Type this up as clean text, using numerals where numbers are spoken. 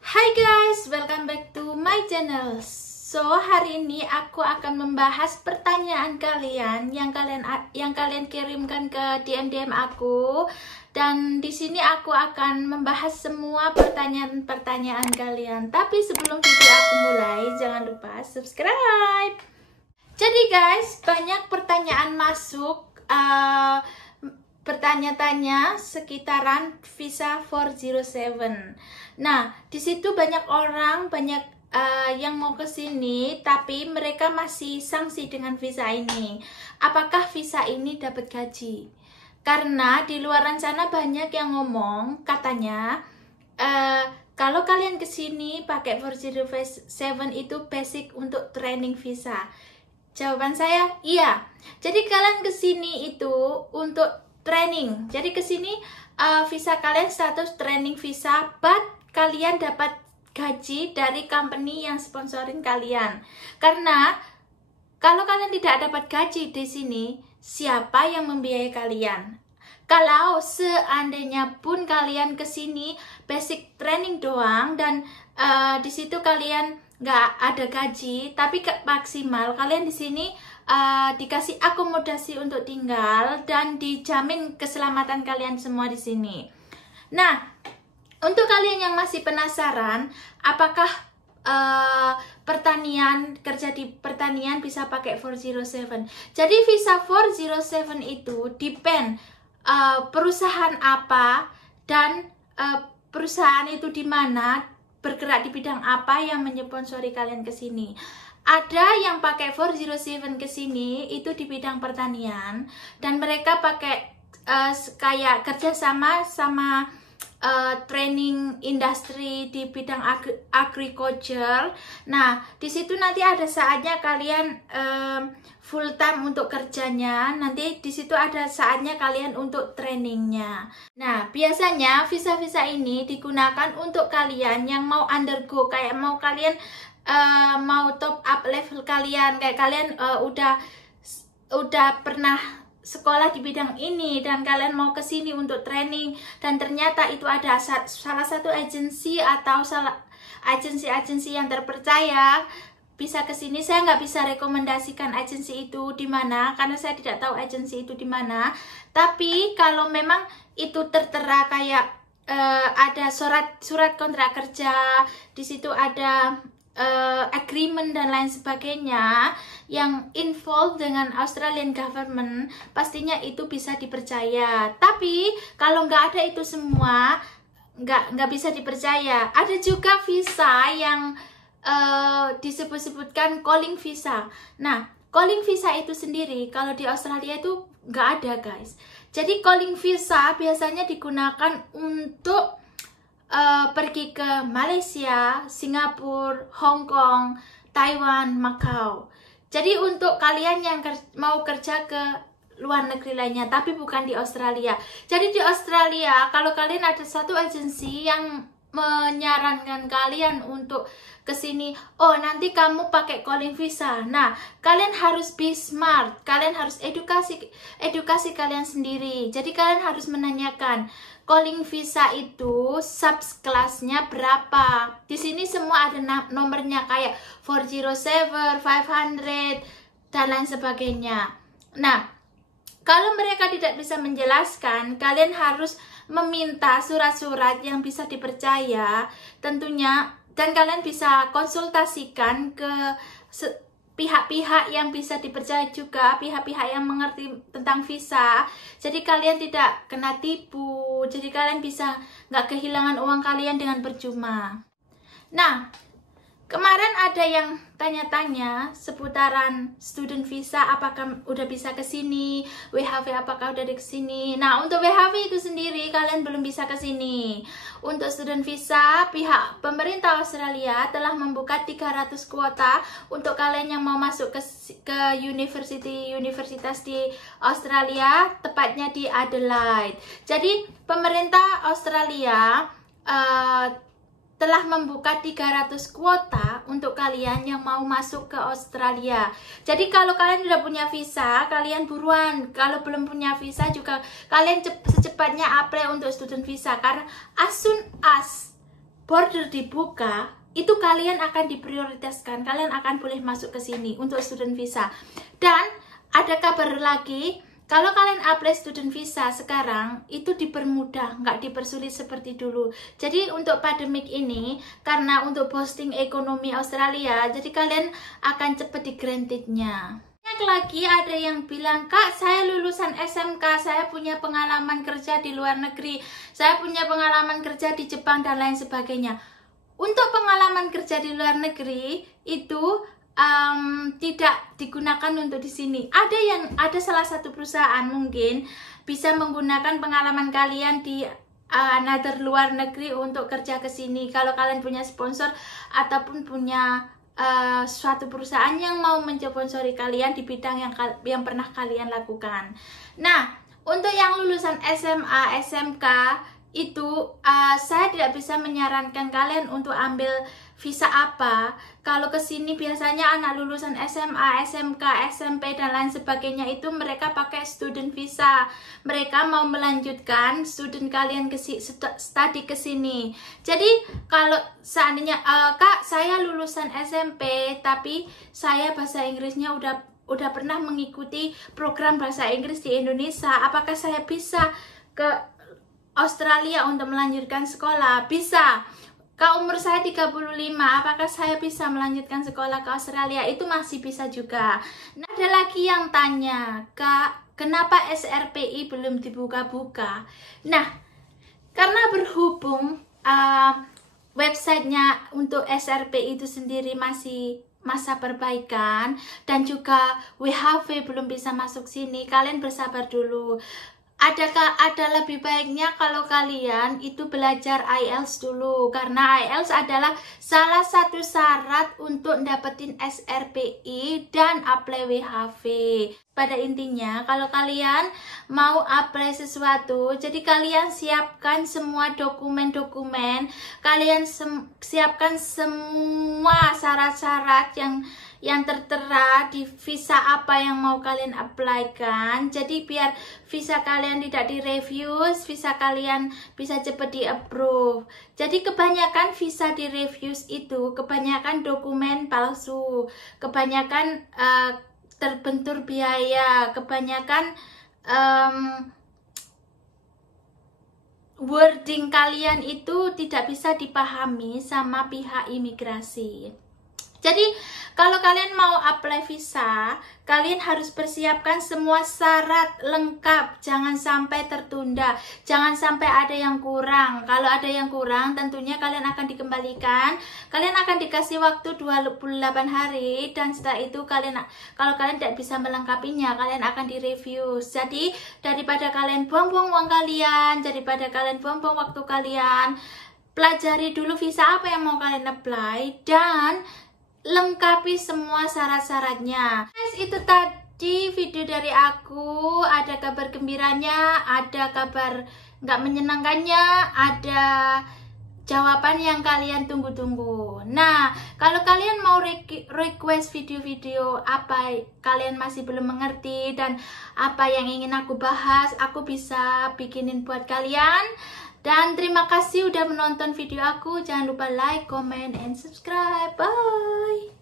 Hai guys, welcome back to my channel. So, hari ini aku akan membahas pertanyaan kalian yang kalian kirimkan ke DM aku. Dan di sini aku akan membahas semua pertanyaan-pertanyaan kalian. Tapi sebelum video aku mulai, jangan lupa subscribe. Jadi guys, banyak pertanyaan masuk, bertanya-tanya sekitaran visa 407. Nah, di situ banyak orang, yang mau ke sini, tapi mereka masih sangsi dengan visa ini. Apakah visa ini dapat gaji? Karena di luaran sana banyak yang ngomong, katanya kalau kalian ke sini pakai 407 itu basic untuk training visa. Jawaban saya iya. Jadi kalian ke sini itu untuk training. Jadi ke sini visa kalian status training visa, but kalian dapat gaji dari company yang sponsorin kalian. Karena kalau kalian tidak dapat gaji di sini, siapa yang membiayai kalian? Kalau seandainya pun kalian ke sini basic training doang dan di situ kalian nggak ada gaji, tapi maksimal kalian di sini dikasih akomodasi untuk tinggal dan dijamin keselamatan kalian semua di sini. Nah, untuk kalian yang masih penasaran, apakah kerja di pertanian bisa pakai 407? Jadi visa 407 itu depend perusahaan apa dan perusahaan itu di mana, bergerak di bidang apa yang menyponsori kalian ke sini. Ada yang pakai 407 ke sini itu di bidang pertanian dan mereka pakai kayak kerjasama sama training industri di bidang agriculture. Nah, di situ nanti ada saatnya kalian full time untuk kerjanya, nanti di situ ada saatnya kalian untuk trainingnya. Nah, biasanya visa-visa ini digunakan untuk kalian yang mau undergo, kayak mau kalian mau top up level kalian, kayak kalian udah pernah sekolah di bidang ini dan kalian mau ke sini untuk training dan ternyata itu ada salah satu agensi atau agensi yang terpercaya bisa ke sini. Saya nggak bisa rekomendasikan agensi itu di mana karena saya tidak tahu agensi itu di mana. Tapi kalau memang itu tertera kayak ada surat kontrak kerja, di situ ada agreement dan lain sebagainya yang involved dengan Australian government, pastinya itu bisa dipercaya. Tapi kalau nggak ada itu semua, nggak bisa dipercaya. Ada juga visa yang disebut-sebutkan calling visa. Nah, calling visa itu sendiri kalau di Australia itu nggak ada guys. Jadi calling visa biasanya digunakan untuk pergi ke Malaysia, Singapura, Hong Kong, Taiwan, Macau. Jadi untuk kalian yang mau kerja ke luar negeri lainnya, tapi bukan di Australia. Jadi di Australia, kalau kalian ada satu agensi yang menyarankan kalian untuk ke sini, oh nanti kamu pakai calling visa. Nah, kalian harus be smart, kalian harus edukasi kalian sendiri. Jadi kalian harus menanyakan calling visa itu subclassnya berapa. Di sini semua ada nomornya kayak 407, 500 dan lain sebagainya. Nah, kalau mereka tidak bisa menjelaskan, kalian harus meminta surat-surat yang bisa dipercaya tentunya, dan kalian bisa konsultasikan ke pihak-pihak yang bisa dipercaya juga, pihak-pihak yang mengerti tentang visa. Jadi kalian tidak kena tipu, jadi kalian bisa nggak kehilangan uang kalian dengan percuma. Nah, kemarin ada yang tanya-tanya seputaran student visa, apakah udah bisa ke sini, WHV apakah udah ke sini. Nah, untuk WHV itu sendiri kalian belum bisa ke sini. Untuk student visa, pihak pemerintah Australia telah membuka 300 kuota untuk kalian yang mau masuk ke universitas di Australia, tepatnya di Adelaide. Jadi, pemerintah Australia telah membuka 300 kuota untuk kalian yang mau masuk ke Australia. Jadi kalau kalian sudah punya visa, kalian buruan. Kalau belum punya visa juga, kalian secepatnya apply untuk student visa. Karena as soon as border dibuka, itu kalian akan diprioritaskan. Kalian akan boleh masuk ke sini untuk student visa. Dan ada kabar lagi, kalau kalian apply student visa sekarang, itu dipermudah, nggak dipersulit seperti dulu. Jadi untuk pandemik ini, karena untuk boosting ekonomi Australia, jadi kalian akan cepat di grantednya. Lagi ada yang bilang, Kak, saya lulusan SMK, saya punya pengalaman kerja di luar negeri, saya punya pengalaman kerja di Jepang, dan lain sebagainya. Untuk pengalaman kerja di luar negeri, itu tidak digunakan untuk di sini. Ada salah satu perusahaan mungkin bisa menggunakan pengalaman kalian di another luar negeri untuk kerja ke sini. Kalau kalian punya sponsor ataupun punya suatu perusahaan yang mau mensponsori kalian di bidang yang pernah kalian lakukan. Nah, untuk yang lulusan SMA, SMK itu saya tidak bisa menyarankan kalian untuk ambil visa apa. Kalau kesini biasanya anak lulusan SMA, SMK, SMP dan lain sebagainya itu mereka pakai student visa. Mereka mau melanjutkan student kalian study ke sini. Jadi kalau seandainya Kak, saya lulusan SMP tapi saya bahasa Inggrisnya udah pernah mengikuti program bahasa Inggris di Indonesia, apakah saya bisa ke Australia untuk melanjutkan sekolah? Bisa. Kak, umur saya 35, apakah saya bisa melanjutkan sekolah ke Australia? Itu masih bisa juga. Nah, ada lagi yang tanya, Kak, kenapa SRPI belum dibuka-buka? Nah, karena berhubung websitenya untuk SRPI itu sendiri masih masa perbaikan dan juga WHV belum bisa masuk sini, kalian bersabar dulu. Ada lebih baiknya kalau kalian itu belajar IELTS dulu, karena IELTS adalah salah satu syarat untuk dapetin SRPI dan apply WHV. Pada intinya, kalau kalian mau apply sesuatu, jadi kalian siapkan semua dokumen-dokumen, kalian siapkan semua syarat-syarat yang tertera di visa apa yang mau kalian apply-kan. Jadi biar visa kalian tidak direfuse, visa kalian bisa cepat di-approve. Jadi kebanyakan visa direfuse itu kebanyakan dokumen palsu, kebanyakan terbentur biaya, kebanyakan wording kalian itu tidak bisa dipahami sama pihak imigrasi. Jadi kalau kalian mau apply visa, kalian harus persiapkan semua syarat lengkap. Jangan sampai tertunda, jangan sampai ada yang kurang. Kalau ada yang kurang, tentunya kalian akan dikembalikan. Kalian akan dikasih waktu 28 hari, dan setelah itu kalau kalian tidak bisa melengkapinya, kalian akan direview. Jadi daripada kalian buang-buang uang kalian, daripada kalian buang-buang waktu kalian, pelajari dulu visa apa yang mau kalian apply dan lengkapi semua syarat-syaratnya. Guys, itu tadi video dari aku. Ada kabar gembiranya, ada kabar nggak menyenangkannya, ada jawaban yang kalian tunggu-tunggu. Nah, kalau kalian mau request video-video apa kalian masih belum mengerti dan apa yang ingin aku bahas, aku bisa bikinin buat kalian. Dan terima kasih udah menonton video aku. Jangan lupa like, comment, and subscribe. Bye!